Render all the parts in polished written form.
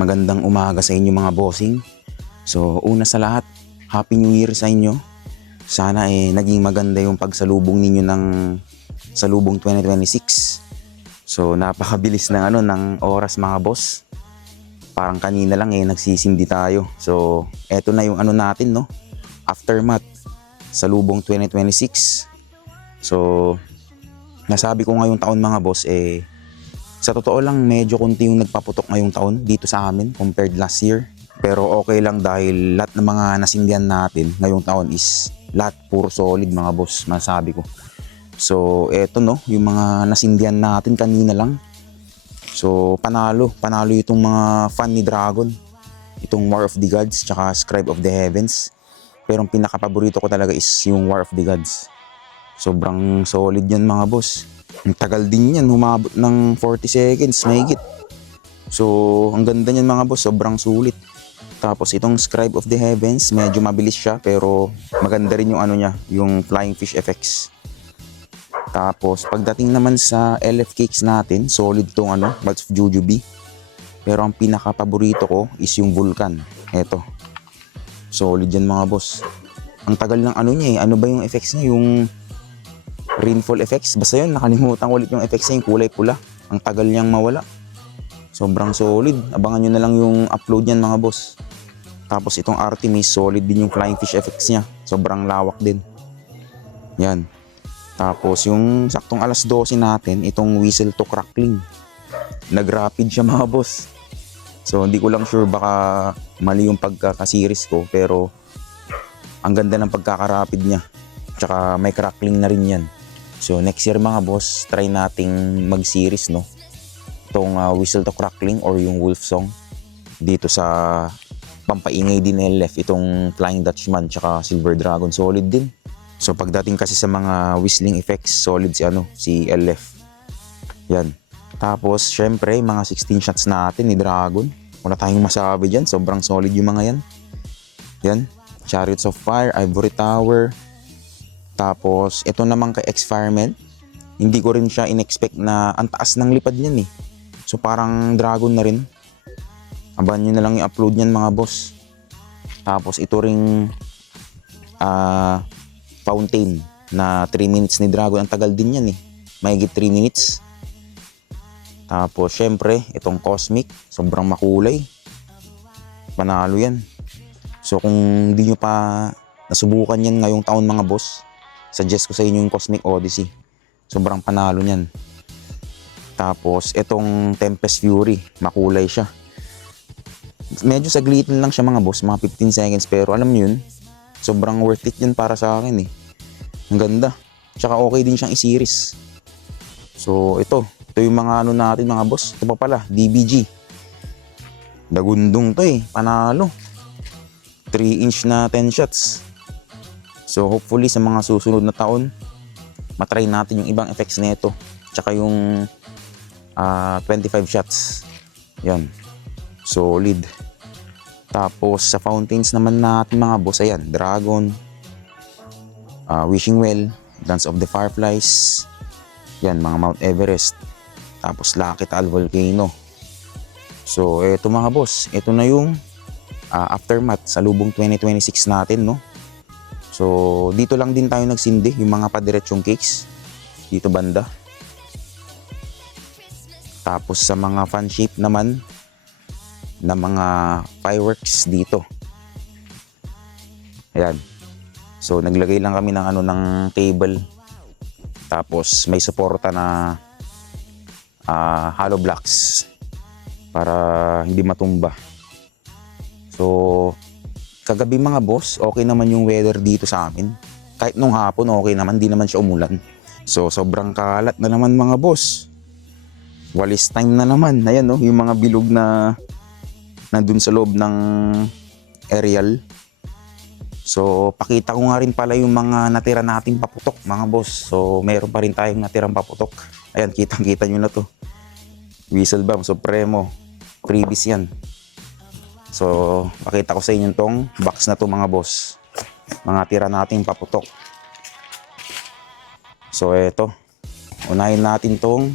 Magandang umaga sa inyo mga bossing. So una sa lahat, Happy New Year sa inyo. Sana naging maganda yung pagsalubong ninyo ng salubong 2026. So napakabilis ng oras mga boss. Parang kanina lang nagsisindi tayo. So eto na yung natin, no? Aftermath salubong 2026. So nasabi ko ngayong taon mga boss sa totoo lang, medyo konti yung nagpaputok ngayong taon dito sa amin compared last year. Pero okay lang dahil lahat ng mga nasindihan natin ngayong taon is lahat puro solid mga boss, masabi ko. So eto, no, yung mga nasindihan natin kanina lang. So panalo itong mga fan ni Dragon. Itong War of the Gods tsaka Scribe of the Heavens. Pero ang pinaka-paborito ko talaga is yung War of the Gods. Sobrang solid yan mga boss. Ang tagal din yan, humabot ng 40 seconds, mahigit. So, ang ganda niyan mga boss, sobrang sulit. Tapos itong Scribe of the Heavens, medyo mabilis siya pero maganda rin yung niya, yung Flying Fish effects. Tapos pagdating naman sa LF cakes natin, solid tong Buds of Jujubee. Pero ang pinaka-paborito ko is yung Vulcan. Eto. Solid yan mga boss. Ang tagal ng niya ano ba yung effects niya, yung rainfall effects, basta yun, nakalimutan ko ulit yung effects niya, yung kulay pula. Ang tagal niyang mawala. Sobrang solid. Abangan nyo na lang yung upload niyan mga boss. Tapos itong Artemis, solid din yung Flying Fish effects niya. Sobrang lawak din. Yan. Tapos yung saktong alas 12 natin, itong Whistle to Crackling. Nag-rapid siya mga boss. So hindi ko lang sure, baka mali yung pagkaka-series ko, pero ang ganda ng pagkaka-rapid niya. Tsaka may crackling na rin yan. So next year mga boss, try nating mag-series, no? Itong Whistle to Crackling or yung Wolf Song. Dito sa pampaingay din ni LF, itong Flying Dutchman tsaka Silver Dragon, solid din. So pagdating kasi sa mga whistling effects, solid si LF. Yan. Tapos syempre, mga 16 shots natin ni Dragon. Wala tayong masabi dyan, sobrang solid yung mga yan. Yan. Chariots of Fire, Ivory Tower. Tapos, ito naman kay Experiment, hindi ko rin siya in-expect na ang taas ng lipad niyan . So, parang Dragon na rin. Abangan nyo na lang yung upload niyan mga boss. Tapos, ito ring Fountain na 3 minutes ni Dragon. Ang tagal din yan . Mahigit 3 minutes. Tapos, syempre, itong Cosmic, sobrang makulay. Panalo yan. So, kung hindi nyo pa nasubukan yan ngayong taon mga boss, suggest ko sa inyo yung Cosmic Odyssey. Sobrang panalo niyan. Tapos, itong Tempest Fury, makulay siya. Medyo saglitin lang siya mga boss, mga 15 seconds. Pero alam niyo yun, sobrang worth it yun para sa akin . Ang ganda. Tsaka okay din siyang i-series. So, ito yung mga natin mga boss. Ito pa pala, DBG. Dagundong to panalo. 3-inch na 10 shots. So hopefully sa mga susunod na taon, matry natin yung ibang effects nito. Tsaka yung 25 shots. Yan. Solid. Tapos sa fountains naman natin mga boss, ayan, Dragon, Wishing Well, Dance of the Fireflies, yan, mga Mount Everest. Tapos Lucky Tal Volcano. So eto mga boss, ito na yung aftermath sa lubong 2026 natin, no? So, dito lang din tayo nagsindi, yung mga padiretsong cakes. Dito banda. Tapos sa mga fan shape naman, na mga fireworks dito. Ayan. So, naglagay lang kami ng ng table. Tapos, may suporta na hollow blocks para hindi matumba. So, kagabi mga boss, okay naman yung weather dito sa amin. Kahit nung hapon, okay naman, di naman siya umulan. So, sobrang kalat na naman mga boss. Walis time na naman. Ayan, no, yung mga bilog na nandun sa loob ng aerial. So, pakita ko nga rin pala yung mga natira nating paputok mga boss. So, meron pa rin tayong natirang paputok. Ayan, kitang-kita nyo na to. Whistle Bomb Supremo. Freebies yan. So, pakita ko sa inyo tong box na to mga boss. Mga tira nating paputok. So, eto. Unahin natin tong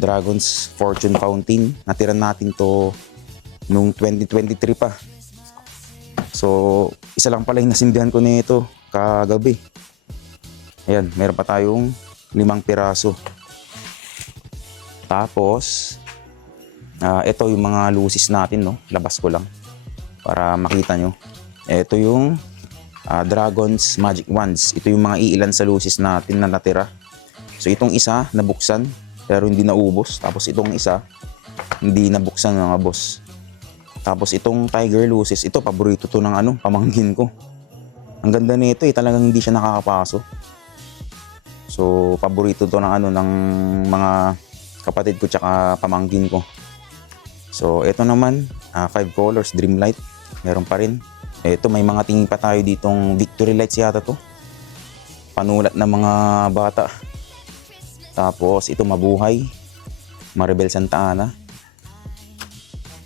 Dragon's Fortune Fountain. Natira natin to nung 2023 pa. So, isa lang pala yung nasindihan ko nito kagabi. Ayan, meron pa tayong 5 piraso. Tapos, ito yung mga lucis natin, no? Labas ko lang para makita nyo. Ito yung Dragon's Magic Wands. Ito yung mga iilan sa lucis natin na natira. So, itong isa nabuksan pero hindi naubos. Tapos itong isa hindi nabuksan mga boss. Tapos itong Tiger Lucis, ito paborito to ng pamangkin ko. Ang ganda nito talagang hindi siya nakakapaso. So, paborito to ng ng mga kapatid ko tsaka pamangkin ko. So, ito naman, 5 colors, Dreamlight. Meron pa rin. Ito, may mga tingin pa tayo ditong Victory Lights yata to. Panulat ng mga bata. Tapos, ito Mabuhay. Maribel Santa Ana.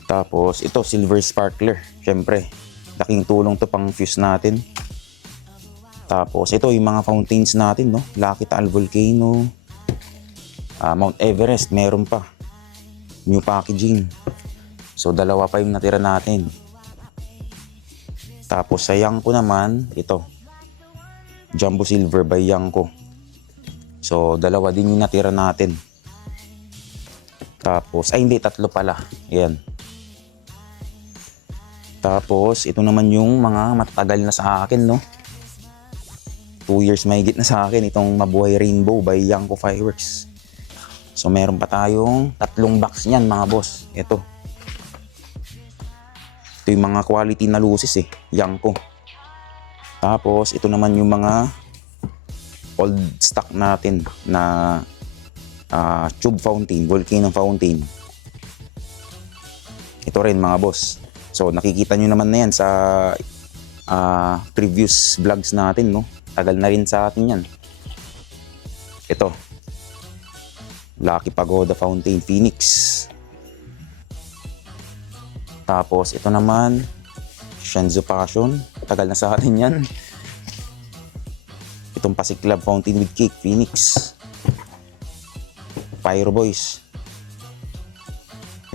Tapos, ito Silver Sparkler. Siyempre, laking tulong to pang fuse natin. Tapos, ito yung mga fountains natin, no? Lucky Taal Volcano. Mount Everest, meron pa. New packaging. So, dalawa pa yung natira natin. Tapos, sa Yangko naman, ito. Jumbo Silver by Yangko. So, dalawa din yung natira natin. Tapos, hindi, 3 pala. Ayan. Tapos, ito naman yung mga matagal na sa akin, no? 2 years mahigit na sa akin itong Mabuhay Rainbow by Yangko Fireworks. So, meron pa tayong 3 box niyan, mga boss. Ito yung mga quality na lucis Yangko. Tapos, ito naman yung mga old stock natin na tube fountain, volcano fountain. Ito rin, mga boss. So, nakikita nyo naman na yan sa previous vlogs natin, no? Tagal na rin sa atin yan. Ito. Lucky Pagoda Fountain, Phoenix. Tapos, ito naman, Shenzhou Passion. Tagal na sa atin yan. Itong Pasig Club Fountain with Cake, Phoenix. Pyro Boys.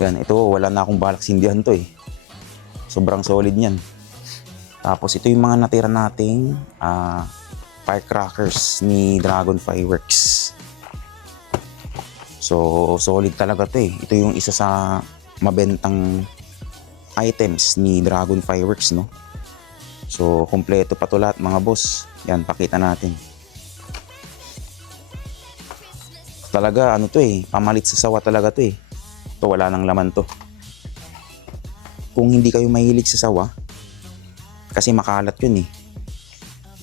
Yan, ito, wala na akong balak sindihan to Sobrang solid niyan. Tapos ito yung mga natira nating firecrackers ni Dragon Fireworks. So, solid talaga to Ito yung isa sa mabentang items ni Dragon Fireworks, no? So, kompleto pa to lahat, mga boss. Yan, pakita natin. Talaga, pamalit sa sawa talaga to Ito, wala nang laman to. Kung hindi kayo mahilig sa sawa, kasi makalat yun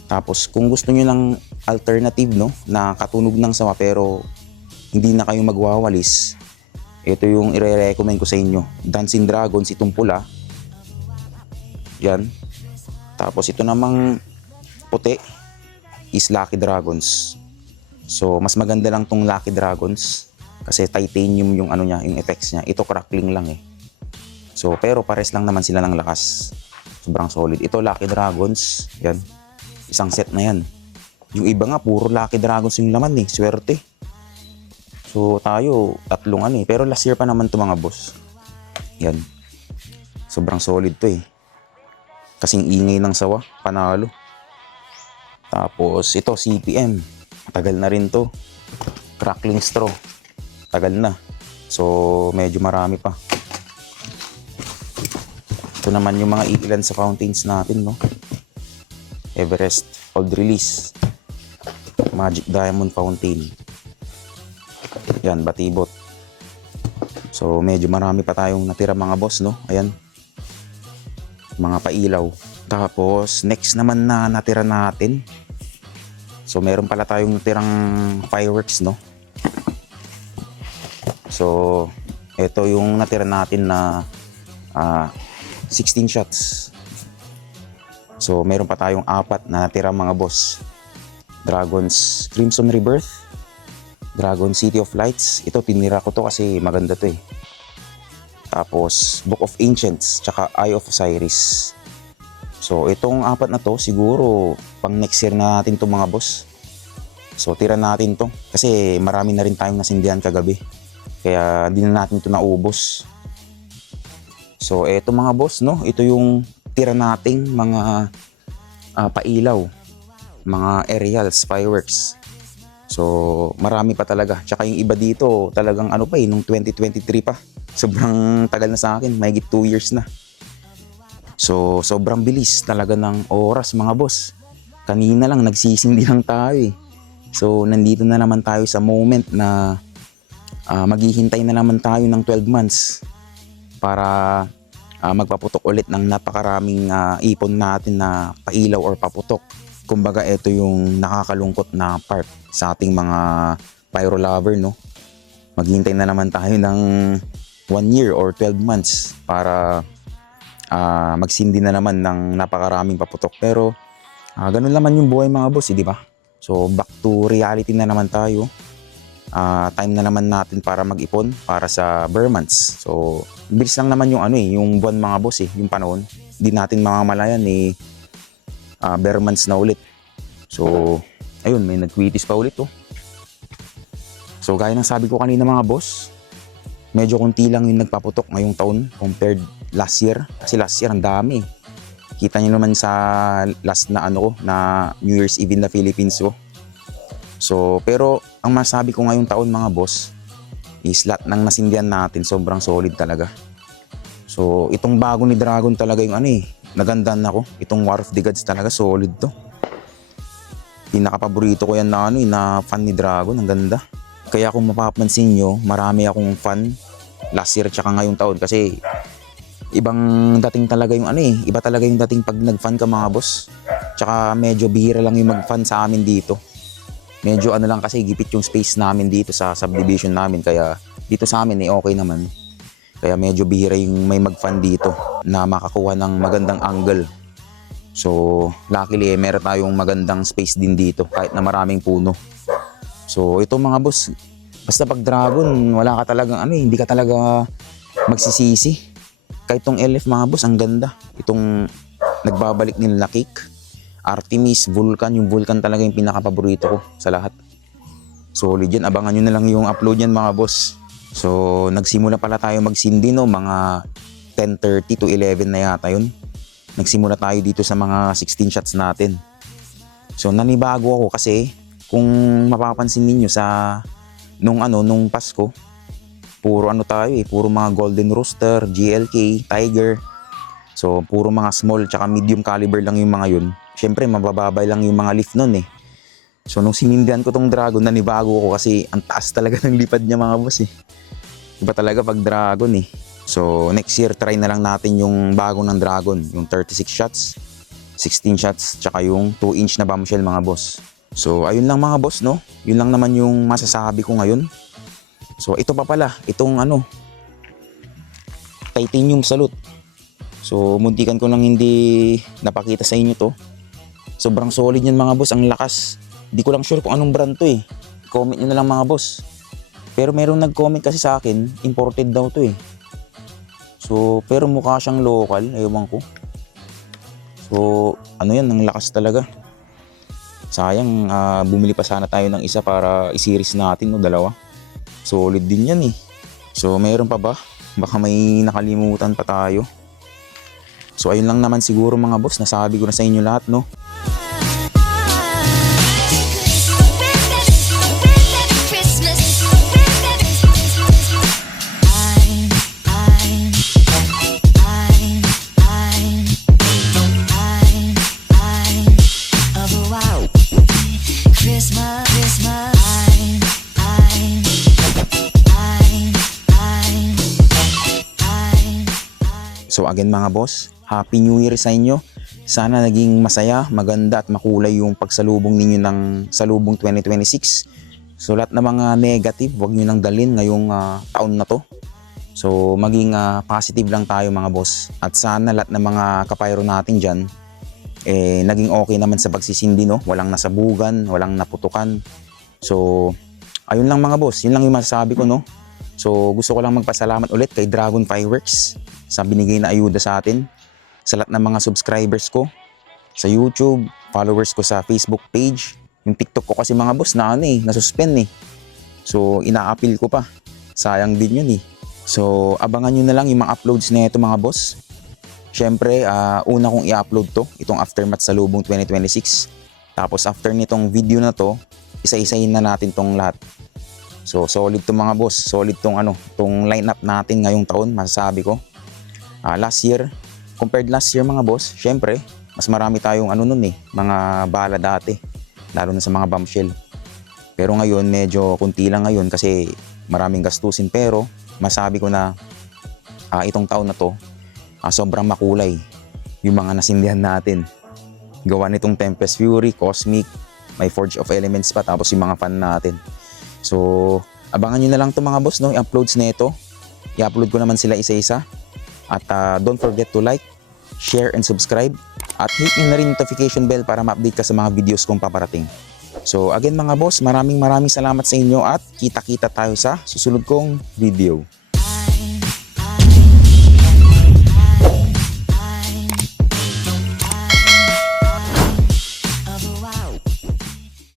Tapos kung gusto nyo ng alternative, no, na katunog ng sawa pero hindi na kayo magwawalis, ito yung ire-recommend ko sa inyo. Dancing Dragons, itong pula. Yan. Tapos ito namang puti is Lucky Dragons. So mas maganda lang tong Lucky Dragons kasi titanium yung niya, yung effects niya. Ito crackling lang So, pero pares lang naman sila ng lakas. Sobrang solid. Ito, Lucky Dragons. Yan. Isang set na yan. Yung iba nga, puro Lucky Dragons yung laman Swerte. So, tayo, 3 Pero last year pa naman to, mga boss. Yan. Sobrang solid to Kasing ingay ng sawa. Panalo. Tapos, ito, CPM. Matagal na rin to. Crackling straw. Tagal na. So, medyo marami pa. Ito naman yung mga iilan sa fountains natin, no? Everest, old release. Magic Diamond Fountain. Yan, Batibot. So, medyo marami pa tayong natira, mga boss, no? Ayan. Mga pailaw. Tapos, next naman na natira natin. So, meron pala tayong natirang fireworks, no? So, ito yung natira natin na 16 shots. So, meron pa tayong 4 na natira, mga boss. Dragon's Crimson Rebirth, Dragon City of Lights. Ito, tinira ko to kasi maganda to Tapos, Book of Ancients, tsaka Eye of Osiris. So, itong 4 na to, siguro, pang next year na natin to, mga boss. So, tira natin to. Kasi marami na rin tayong nasindihan kagabi. Kaya di na natin ito naubos. So eto mga boss, no, ito yung tira nating mga pailaw, mga aerials, fireworks. So marami pa talaga. Tsaka yung iba dito talagang ano pa nung 2023 pa. Sobrang tagal na sa akin, mahigit 2 years na. So sobrang bilis talaga ng oras mga boss. Kanina lang nagsisindi lang tayo eh. So nandito na naman tayo sa moment na maghihintay na naman tayo ng 12 months para magpaputok ulit ng napakaraming ipon natin na pailaw or paputok. Kumbaga ito yung nakakalungkot na part sa ating mga pyro lover, no? Maghihintay na naman tayo ng 1 year or 12 months para magsindi na naman ng napakaraming paputok. Pero ganun naman yung buhay mga boss, di ba? So back to reality na naman tayo. Time na naman natin para mag-ipon para sa bare months. So bilis lang naman yung yung buwan mga boss yung panahon. Hindi natin mamamalayan bare months na ulit. So ayun, may nag-tweetis pa ulit So gaya ng sabi ko kanina mga boss, medyo konti lang yung nagpaputok ngayong taon compared last year. Kasi last year ang dami. Kita nyo naman sa last na na New Year's Eve in the Philippines ko. So pero ang masabi ko ngayong taon mga boss is lahat ng nasindihan natin sobrang solid talaga. So itong bago ni Dragon talaga yung nagandahan ako. Itong War of the Gods talaga solid to. Pinaka-paborito ko yan na na fan ni Dragon, ang ganda. Kaya kung mapapansin nyo, marami akong fan last year tsaka ngayong taon kasi ibang dating talaga yung iba talaga yung dating pag nag-fan ka mga boss. Tsaka medyo bihira lang yung mag-fan sa amin dito. Medyo lang kasi gipit yung space namin dito sa subdivision namin, kaya dito sa amin okay naman. Kaya medyo bihira yung may mag-fan dito na makakuha ng magandang angle. So luckily meron tayong magandang space din dito kahit na maraming puno. So ito mga boss, basta pag Dragon wala ka talagang hindi ka talaga magsisisi. Kahit itong LF mga boss, ang ganda. Itong nagbabalik nila Kick, Artemis, Vulcan. Yung Vulcan talaga yung pinaka-paborito ko sa lahat. Solid yan. Abangan nyo na lang yung upload yan mga boss. So nagsimula pala tayo magsindi mga 10:30 to 11 na yata yun. Nagsimula tayo dito sa mga 16 shots natin. So nanibago ako kasi kung mapapansin ninyo sa nung Pasko, puro tayo puro mga Golden Rooster, GLK, Tiger. So puro mga small tsaka medium caliber lang yung mga yun. Syempre mabababay lang yung mga lift nun So nung sinindihan ko tong Dragon, nanibago ko kasi ang taas talaga ng lipad niya mga boss Iba talaga pag Dragon So next year try na lang natin yung bago ng Dragon, yung 36 shots, 16 shots, tsaka yung 2-inch na bombshell mga boss. So ayun lang mga boss, no? Yun lang naman yung masasabi ko ngayon. So ito pa pala, itong titanium salute. So muntikan ko lang hindi napakita sa inyo to. Sobrang solid yan mga boss, ang lakas. Di ko lang sure kung anong brand to Comment nyo na lang mga boss. Pero meron nag-comment kasi sa akin, imported daw to So pero mukha siyang local, ewan ko. So yan, ang lakas talaga. Sayang, bumili pa sana tayo ng isa para i-series natin, dalawa. Solid din yan So mayroon pa ba? Baka may nakalimutan pa tayo. So ayun lang naman siguro mga boss, nasabi ko na sa inyo lahat, no? So again mga boss, Happy New Year sa inyo. Sana naging masaya, maganda at makulay yung pagsalubong ninyo ng salubong 2026. So lahat ng mga negative, wag nyo nang dalhin ngayong taon na to. So maging positive lang tayo mga boss. At sana lahat ng mga kapayro natin dyan, naging okay naman sa pagsisindi, no? Walang nasabugan, walang naputukan. So ayun lang mga boss, yun lang yung masasabi ko, no? So gusto ko lang magpasalamat ulit kay Dragon Fireworks sa binigay na ayuda sa atin, sa lahat ng mga subscribers ko sa YouTube, followers ko sa Facebook page, yung TikTok ko kasi mga boss na nasuspend So ina-appeal ko pa. Sayang din yun eh. So abangan nyo na lang yung mga uploads na ito mga boss. Syempre, una kong i-upload to, itong aftermath sa Lubong 2026. Tapos after nitong video na to, isa-isahin na natin tong lahat. So solid to mga boss, solid tong tong lineup natin ngayong taon, masasabi ko. Last year, compared last year mga boss, syempre, mas marami tayong mga bala dati, lalo na sa mga bombshell. Pero ngayon, medyo kunti lang ngayon kasi maraming gastusin, pero masabi ko na itong taon na to, sobrang makulay yung mga nasindihan natin. Gawa nitong Tempest Fury, Cosmic, may Forge of Elements pa, tapos yung mga fan natin. So, abangan nyo na lang to mga boss, no? I-uploads na ito. I-upload ko naman sila isa-isa. At don't forget to like, share, and subscribe. At hit nyo na rin notification bell para ma-update ka sa mga videos kong paparating. So again mga boss, maraming salamat sa inyo at kita-kita tayo sa susunod kong video.